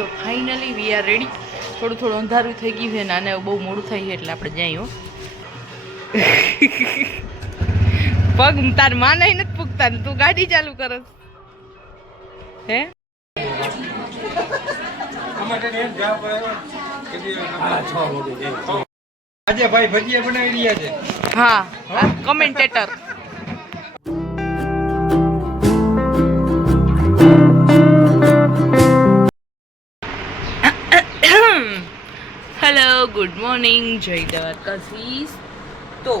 તો finally we are ready. થોડું અંધારું થઈ ગયું છે ને આને બહુ મોડું થઈ છે એટલે આપણે જઈએ. પગ તાર માને નથી પૂગતા તું ગાડી ચાલુ કરસ હે? આજે ભાઈ ભજીયા બનાવી રહ્યા છે. હા, કમેન્ટેટર. હેલો, ગુડ મોર્નિંગ, જય દ્વારકાધીશ. તો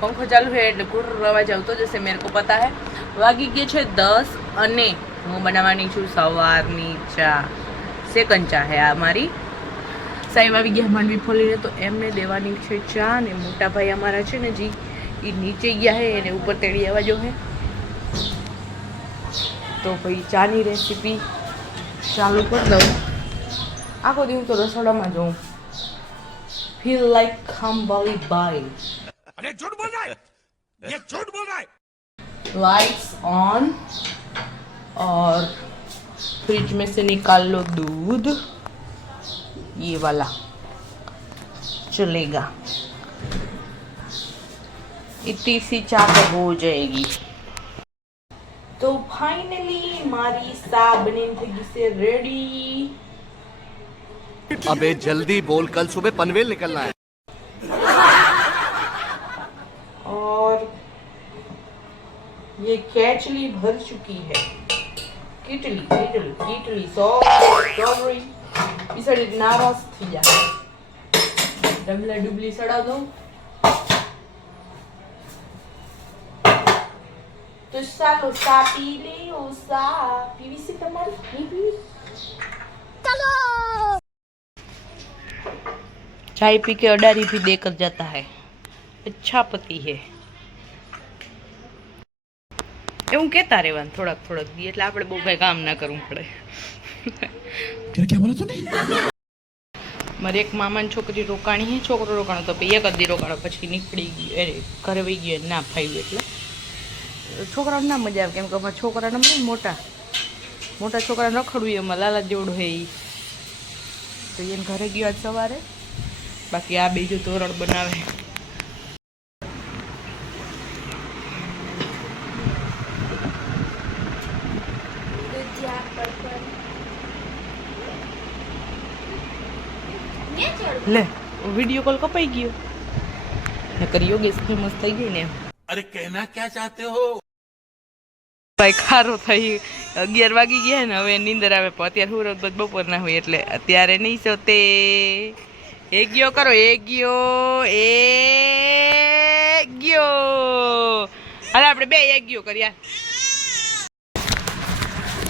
पंखो चालू है એટલે ગુર અવાજ આવતો જશે, મેરે કો પતા હે. વાગી ગયે છે 10 અને હું બનાવવાની છું સવારની ચા. સેકન્ડ ચા હે આ મારી. સાહેબ આવી ગયા માંડવી ફોલીને, તો એમને દેવાની છે ચા. ને મોટા ભાઈ અમારા છે ને જી એ નીચે ગયા હે એને ઉપર તેડી આવવા જો હે. તો ભાઈ ચાની રેસીપી ચાલુ કરી દઉં. આખો દિવસ તો રસોડામાં જોઉં. ફીલ લાઈક ખંભાલી બાઈ. अरे झूठ बोल रहा है, ये झूठ बोल रहा है. लाइट्स ऑन और फ्रिज में से निकाल लो दूध, ये वाला चलेगा. इतनी सी चाय तो हो जाएगी. तो फाइनली हमारी सा बनी थी से रेडी. अबे जल्दी बोल, कल सुबह पनवेल निकलना है. और ये केचली भर चुकी है. कीटली सॉरी इसड़ी नाराज थी जा. डबला डुबली सड़ा दो तो सालो सा पी ले. ओ सा पीवी से तुम्हारी नहीं पीवी. चलो चाय पी के अडारी भी देकर जाता है. अच्छा पति है એવું કહેતા રહેવાનું થોડાક દી, એટલે આપણે બહુ કઈ કામ ના કરવું પડે. મારે એક મામાની છોકરી રોકાણી હે, છોકરો રોકાણો તો એક જ દી રોકાણો, પછી નીકળી ગયો ઘરે વહી ગયો, ના ફાવ્યું. એટલે છોકરાને ના મજા આવે, કેમ કે અમારા છોકરાને મોટા છોકરાને રખડવું એમાં લાલા જેવડું હે એ. તો એને ઘરે ગયો આજ સવારે. બાકી આ બીજું તોરણ બનાવે. ले वीडियो कॉल कपाई गयो नकर योगेश फेमस થઈ ગઈ ને. अरे कहना क्या चाहते हो? ભાઈ ખારો થઈ 11 વાગી ગયા ને, હવે નીંદર આવે. પણ અત્યારે હુરત બપોર ના હોય એટલે અત્યારે નહીં સોતે. એક ગયો કરો, એક ગયો. હાલ આપણે બે એક ગયો કર્યા.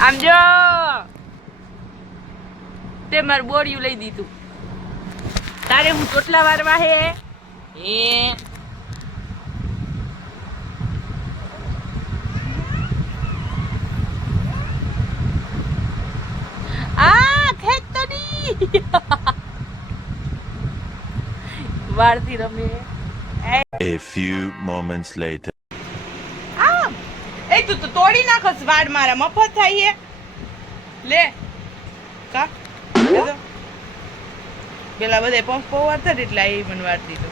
આમ જો તે મારું બોરિયું લઈ દીધું. તારે હું ચોટલા વારવા હે આ ખેત તો ની વાળતી રમે. A few moments later. આ એ તું તો તોડી નાખસ વાડ મારા. મફત થાય હે. લે કા પેલા બધા પંપ વાળતા એટલે એ મને વાળતી. તો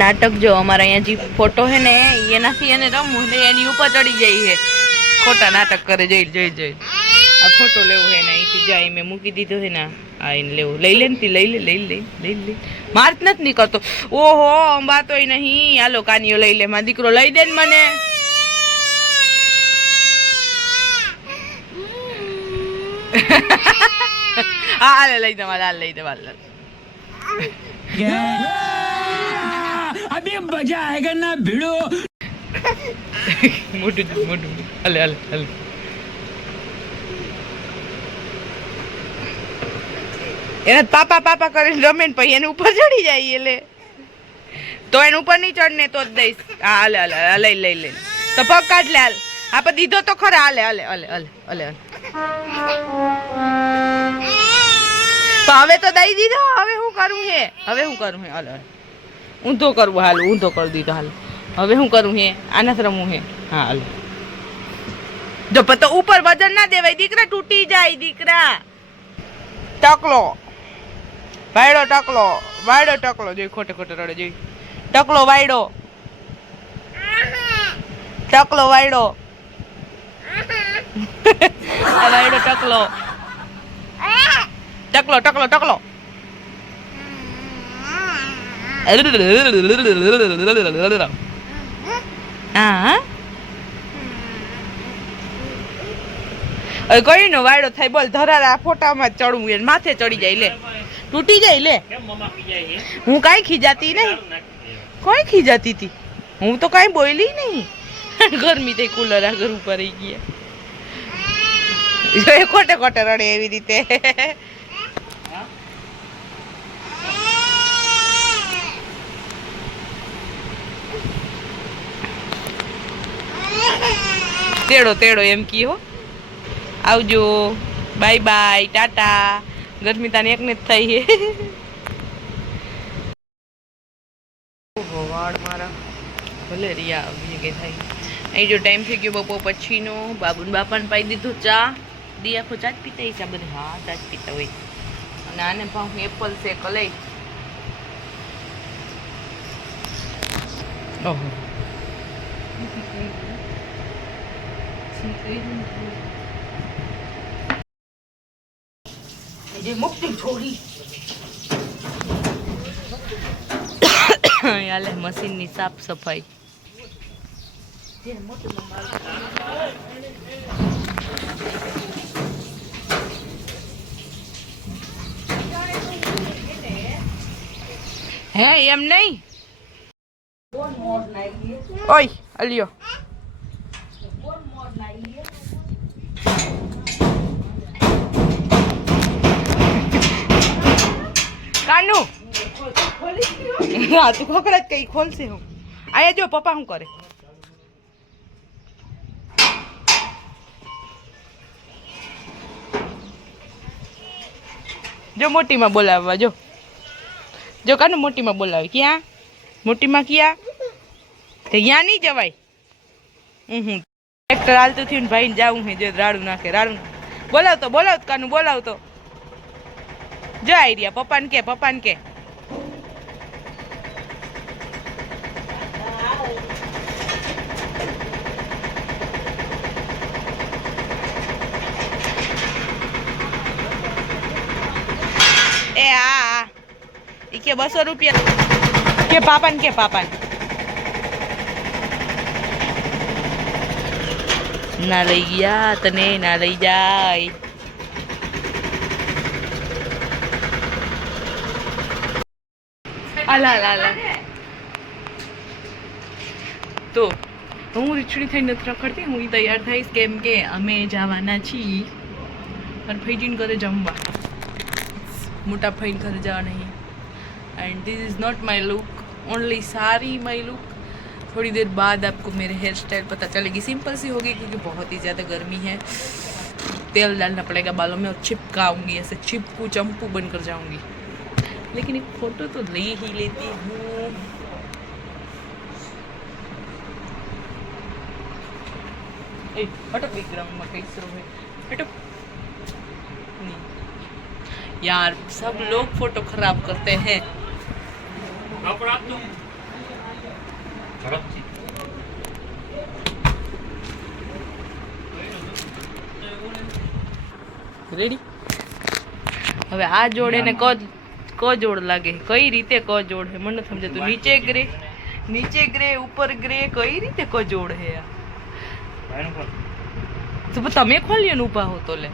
નાટક જો અમારા અહીંયા જે ફોટો હે ને એનાથી એને રમવું ને એની ઉપર ચડી જાય છે. ખોટા નાટક કરે જઈ આ ફોટો લેવો હે ને અહીંથી જાય મેં મૂકી દીધો છે ને. આ એને લેવું લઈ લે ને લઈ લે માર્ચ નથી નીકળતો. ઓહો અંબાતોય નહીં. હાલો કાનીઓ લઈ લે. મારો દીકરો લઈ દે ને મને. हाल लई दे वाला लई दे वाला अभी मजा आएगा ना भिड़ो. मोटू हले એને પાપા કરીને રમે ને પછી એને ઉપર ચડી જાય. એટલે તો એને ઉપર નહીં ચડને તો જ દઈશ. હા હાલે લઈ તો પગ કાઢ લે. હાલ આપણે દીધો તો ખરા. હાલે તો હવે તો દઈ દીધો. હવે શું કરું હે હાલ ઊંધો કરવું. હાલ ઊંધો કરી દીધો. હાલ હવે શું કરું હે? આના રમવું હે. હા હાલ જો તો ઉપર વજન ના દેવાય દીકરા, તૂટી જાય દીકરા. ટકલો વાયડો, ટકલો વાયડો, ટકલો જોઈ ખોટે ખોટે રડે જોઈ. ટકલો વાયડો, ટકલો વાયડો, વાયડો ટકલો, ટકલો ટકલો ટકલો. હા કઈ નો વાયડો થાય બોલ. ધરારા ફોટામાં ચડવું એને માથે ચડી જાય, લે તૂટી જાય. લે હું કાંઈ ખીજાતી નહીં, કોઈ ખીજાતી હતી હું તો કાંઈ બોલી નહીં. ગરમી થઈ કુલર આગળ ઉપર રહી ગયા, ખોટે ખોટે રડે એવી રીતે. તેડો તેડો એમ કી હો. આવજો, બાય બાય, ટાટા. ગરમી તાને એકને જ થઈ હે. વાળ મારા ભલે રિયા આવી કે થાય. અહીં જો ટાઈમ થઈ ગયો બપોર પછીનો. બાબુ ને બાપાને પાઈ દીધું ચા. દી આખો ચા જ પીતા હશે બધે. હા ચા જ પીતા હોય. અને આને પણ હું એપલ શેક લઈ. ઓહો જે મુક્તિ છોડી યાલે મશીનની સાફ સફાઈ. હે એમ નહીં. ઓય અલિયો કાનુ હા તું ખબર જ કઈ ખોલશે. હું આયા જો પપ્પા શું કરે. જો મોટીમાં બોલાવવા જો. જો કાનુ મોટીમાં બોલાવે. ક્યાં મોટીમાં ક્યાં? તો ત્યાં નહીં જવાય. ટ્રેક્ટર હાલતું થયું ને ભાઈને જાવું હે. જો રાડું નાખે રાડું. બોલાવતો બોલાવતો કાનુ બોલાવતો. જો આઈ રહ્યા. પપ્પાને કે પપ્પાને કે. એ હા ઈ કે 200 રૂપિયા કે પાપાને કે પાપાને. ના લઈ ગયા તને ના લઈ જાય. આલા આલા તો હું રીછડી થઈ નથી રખડતી. હું તૈયાર થઈશ કેમ કે અમે જવાના છીએ અને ફૈજીને ઘરે જમવા. મોટા ફઈને ઘરે જવા નહીં. And this is not my look, only सारी माई लुक. थोड़ी देर बाद आपको मेरे हेयर स्टाइल पता चलेगी. सिंपल सी होगी क्योंकि बहुत ही ज़्यादा गर्मी है. तेल डालना पड़ेगा बालों में और चिपकाऊंगी ऐसे चिपकू चंपू बनकर जाऊंगी. लेकिन एक फ़ोटो तो ले ही लेती हूँ. हटो बैकग्राउंड में कई सरो है. हटो यार, सब लोग फोटो खराब करते हैं. રેડી. હવે આ જોડે ને ક જોડ લાગે. કઈ રીતે ક જોડ હે મને સમજાતું. નીચે ગ્રે ઉપર ગ્રે કઈ રીતે ક જોડ હે. તો તમે ખોલ્યો ને ઉભા હો તો લે.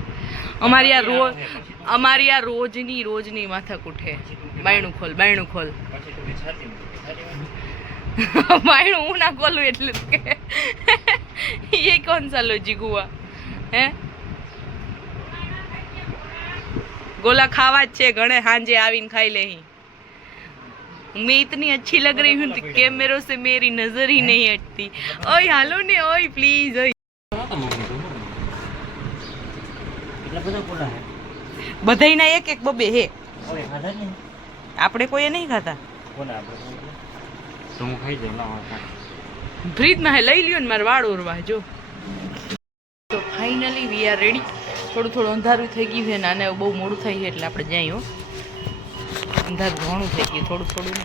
અમારી આ રોજની માથાકૂટ હે. બાયણું ખોલ બાયણું ખોલ. બાયણું હું ના ખોલું એટલે કે ये कौन सा लॉजिक हुआ है. गोला खावा જ છે ઘણે હાંજે આવીને ખાઈ લેહી. मैं इतनी अच्छी लग रही हूँ कैमरों से मेरी नजर ही नहीं हटती. ओए हालो ने ओए प्लीज ओए. બધાયના એક એક બબે હે. આપણે કોઈએ નહીં ખાતા. ફ્રીજમાં હે લઈ લ્યો ને મારે વાળ ઓરવા. જો ફાઇનલી વી આર રેડી. થોડું થોડું અંધારું થઈ ગયું છે ને આને બહુ મોડું થઈ છે એટલે આપણે જઈએ હો. અંધારું ઘણું થઈ ગયું થોડું થોડું ને.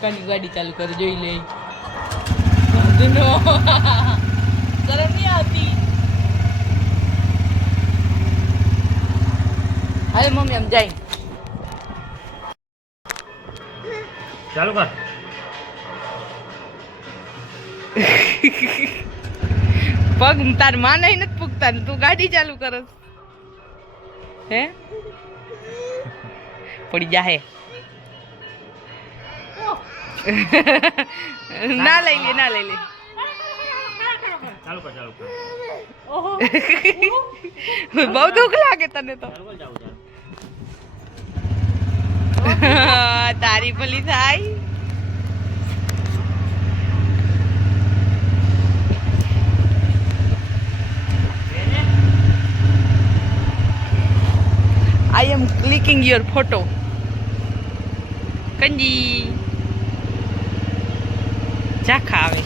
કાની ગાડી ચાલુ કરી જોઈ લે. શરમ નહીં આવતી. હાલ મમ્મી આમ જાય. ચાલુ કર. પગ તાર માં નહીં નથી પૂગતા ને તું ગાડી ચાલુ કરસ. હે પડી જાહે. ના લઈ લે ના લઈ લે. ચાલુ કર ચાલુ કર. બહુ દુઃખ લાગે તને તો. તારી ભલી થાય. I am clicking your photo. કંજી ચાખા આવે.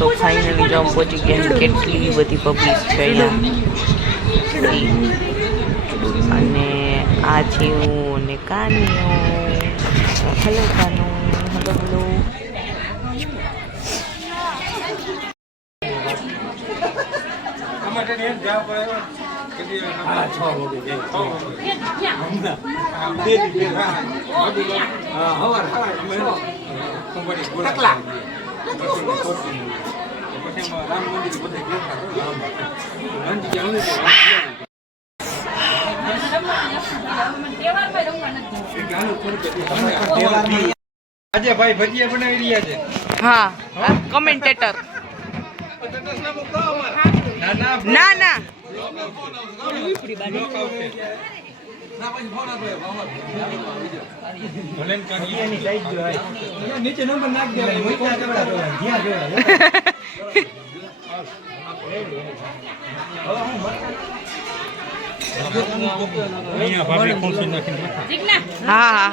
તો ફાઇનલી જો પહોંચી ગયા. કેટલી બધી પબ્લિક છે અહીંયા. અને આ છે હું અને Kaniyo. Hello Kano. Hello hello. આજે ભાઈ ભજીયા બનાવી રહ્યા છે. હા કમેન્ટેટર. ના ના નીચે નંબર નાખ દે. હા હા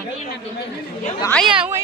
અહીંયા હું